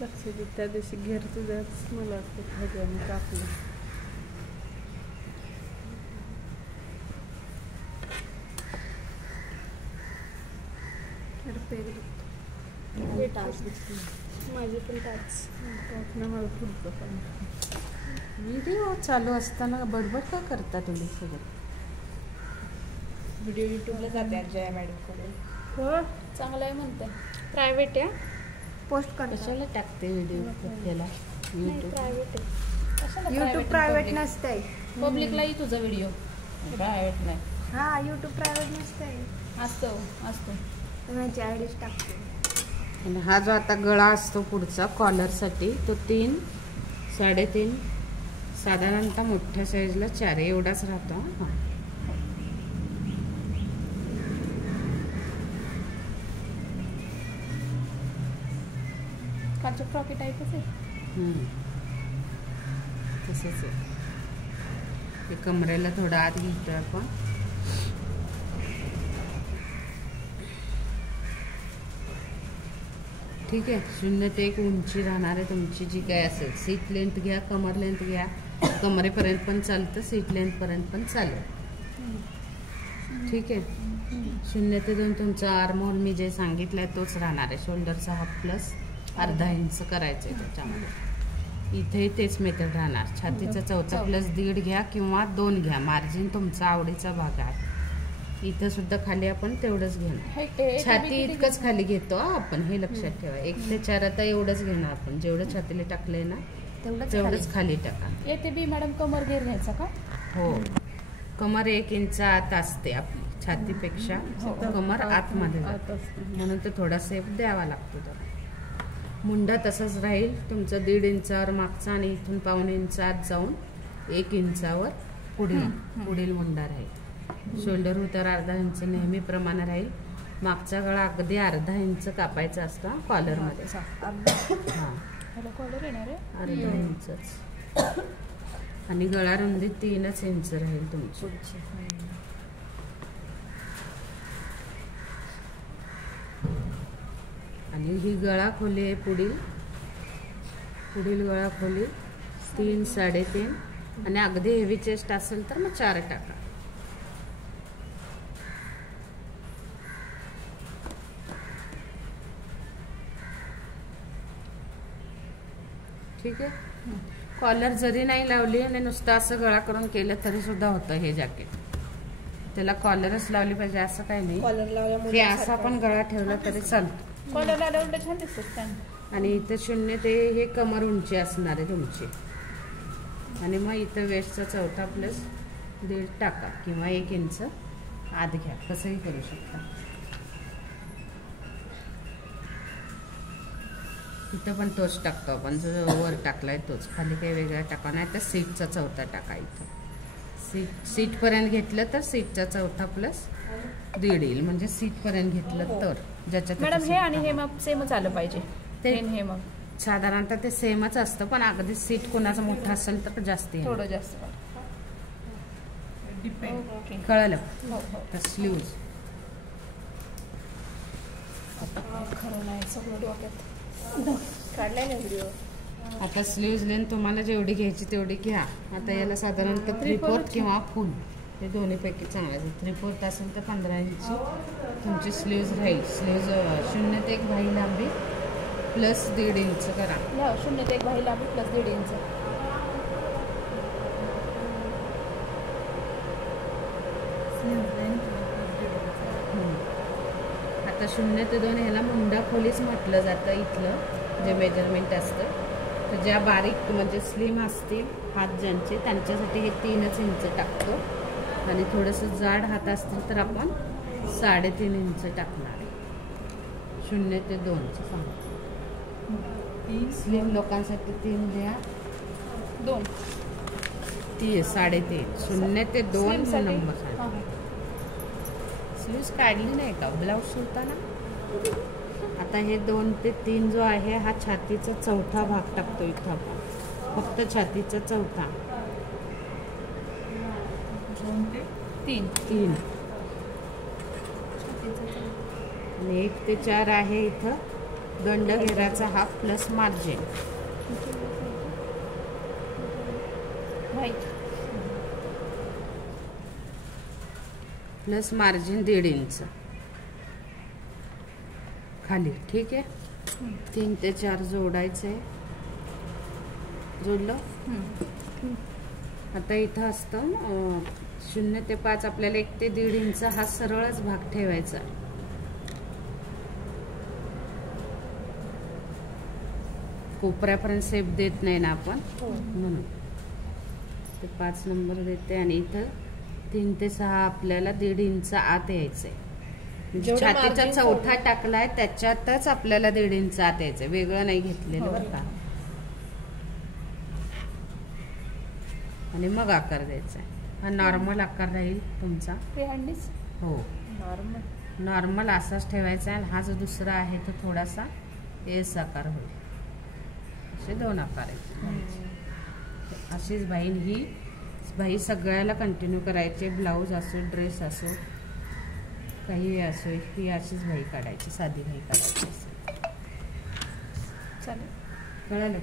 लक्ष दे त्या दिवशी घेर तुझ्याच मला वाटतं ह्याच्याने टाकलं. माझे पण टाच मला पुढचं पण व्हिडिओ चालू असताना बडबड का करता तुम्ही सगळं? व्हिडिओ यूट्यूबला जाते जया मॅडमकडे. हो चांगलं आहे म्हणते. प्रायव्हेट आहे पोस्ट कशाला टाकते व्हिडिओ त्याला? यूट्यूब प्रायव्हेट आहे. यूट्यूब प्रायव्हेट नसते. पब्लिकलाही तुझा व्हिडिओ प्रायव्हेट नाही. हा यूट्यूब प्रायव्हेट नसते. असतो माझी आयडीच टाकते. आणि हा जो आता गळा असतो पुढचा कॉलरसाठी तो 3, 3.5 साधारणतः मोठ्या साईजला 4 एवढाच राहतो. हा कालच्या फ्रॉकी टाईपच आहे. तसंच आहे. ते कमरेला थोडं आत घेतो आपण. ठीक आहे. 0 ते 1 उंची राहणार आहे तुमची जी काय असेल. सीट लेंथ घ्या, कमर लेंथ घ्या. कमरेपर्यंत पण चालतं, सीट लेंथपर्यंत पण चालेल. ठीक आहे. 0 ते 2 तुमचा आर्महोल मी जे सांगितलं आहे तोच राहणार आहे. शोल्डरचा हाफ प्लस अर्धा इंच करायचं आहे त्याच्यामध्ये. इथेही तेच मेथड राहणार. छातीचा 1/4 प्लस 1.5 घ्या किंवा 2 घ्या. मार्जिन तुमचा आवडीचा भाग आहे. इथं सुद्धा खाली आपण तेवढंच घेणार. छाती इतकंच खाली घेतो आपण, हे लक्षात ठेवा. 1 ते 4 आता एवढंच घेणार आपण. जेवढं छातीला टाकलंय ना तेवढंच खाली टाका. येते बी मॅडम कमर घेर घ्यायचा का? हो, कमर 1 इंच आत असते आपली छातीपेक्षा. कमर आतमध्ये म्हणून ते थोडा सेप द्यावा लागतो त्याला. मुंडा तसंच राहील तुमचं 1.5 इंचावर मागचा आणि इथून 1.25 इंच आत जाऊन 1 इंचावर पुढील मुंडा राहील. शोल्डर उतार अर्धा इंच नेहमीप्रमाणे राहील. मागचा गळा अगदी अर्धा इंच कापायचा असतो कॉलरमध्ये. हां कॉलर येणार आहे अर्धा इंचच. आणि गळा रुंदी 3 इंच राहील तुमची. आणि ही गळा खोली आहे पुढील गळा खोली 3, 3.5 आणि अगदी हेवी चेस्ट असेल तर मग 4 टाका. ठीक आहे. कॉलर जरी नाही लावली आणि नुसतं असं गळा करून केलं तरी सुद्धा होतं हे जॅकेट. त्याला कॉलरच लावली पाहिजे असं काही नाही. कॉलर लावल्यामुळे असा पण गळा ठेवला तरी चालतो. कॉलर लावलं छान दिसत. आणि इथं 0 ते हे कमर उंची असणार आहे तुमची. आणि मग इथं वेस्टचा 1/4 प्लस 1.5 टाका किंवा 1 इंच आत घ्या. कसंही करू शकता. इथं पण तोच टाकतो आपण जो वर टाकलाय तोच. खाली काही वेगळा टाका नाही तर सीटचा 1/4 टाका. इथं सीटपर्यंत घेतलं तर सीटचा 1/4 प्लस 1.5 येईल. म्हणजे सीटपर्यंत घेतलं तर ज्याच्यात मॅडम हे आणि हे मग सेमच आलं पाहिजे. ते हे मग साधारणतः ते सेमच असतं पण अगदी सीट कोणाचं मोठं असेल तर जास्त थोडं जास्त कळलं. तर स्लीव्ज खरं नाही सगळं डोक्यात काढलाय ना व्हिडिओ. आता स्लीव्ज लेंथ तुम्हाला जेवढी घ्यायची तेवढी घ्या. आता याला साधारणतः 3/4 किंवा फुल हे दोन्हीपैकी चांगलं आहे. 3/4 असेल तर 15 इंच तुमची स्लीव्ज राहील. स्लीव्ज 0 ते 1 भाई लांबी प्लस 1.5 इंच करा. 0 ते 1 भाई लांबी प्लस 1.5 इंच. आता 0 ते 2 ह्याला मुंडा खोलीच म्हटलं जातं. इथलं जे मेजरमेंट असतं तर ज्या बारीक म्हणजे स्लिम असतील हात ज्यांचे त्यांच्यासाठी हे 3 इंच टाकतो. आणि थोडंसं जाड हात असतील तर आपण 3.5 इंच टाकणार आहे. 0 ते 2 स्लिम लोकांसाठी 3 द्या. 2 3.5 0 ते 2 नंबर. स्लीव्स काढली नाही का ब्लाऊज शिवताना? आता हे 2 ते 3 जो आहे हा छातीचा 4था भाग टाकतो. इथं आपण फक्त छातीचा 4था. 3 3 छातीचा चौथा. आणि 1 ते 4 आहे इथं दंड घेराचा half plus margin. White plus margin 1.5 inch खाली. ठीक आहे. 3 ते 4 जोडायचं आहे. जोडलं. आता इथं असतं 0 ते 5 आपल्याला 1 ते 1.5 इंच हा सरळच भाग ठेवायचा. कोपऱ्यापर्यंत सेप देत नाही ना आपण म्हणून ते 5 नंबर देते. आणि इथं 3 ते 6 आपल्याला 1.5 इंच आत यायचंय. छातीचा चौथा टाकलाय त्याच्यातच आपल्याला 1.5 इंच आत यायचंय. वेगळं नाही घेतलेलं बरं का. आणि मग आकार द्यायचा आहे. हा नॉर्मल आकार राहील तुमचा. हो नॉर्मल असाच ठेवायचा आहे. हा जो दुसरा आहे तो थोडासा एस आकार होईल. असे 2 आकार आहेत. अशीच ही बाई सगळ्याला कंटिन्यू करायचे. ब्लाऊज असो ड्रेस असो काही असो ही अशीच बाई काढायची. साधी बाई काढायची. चालेल. कळलं.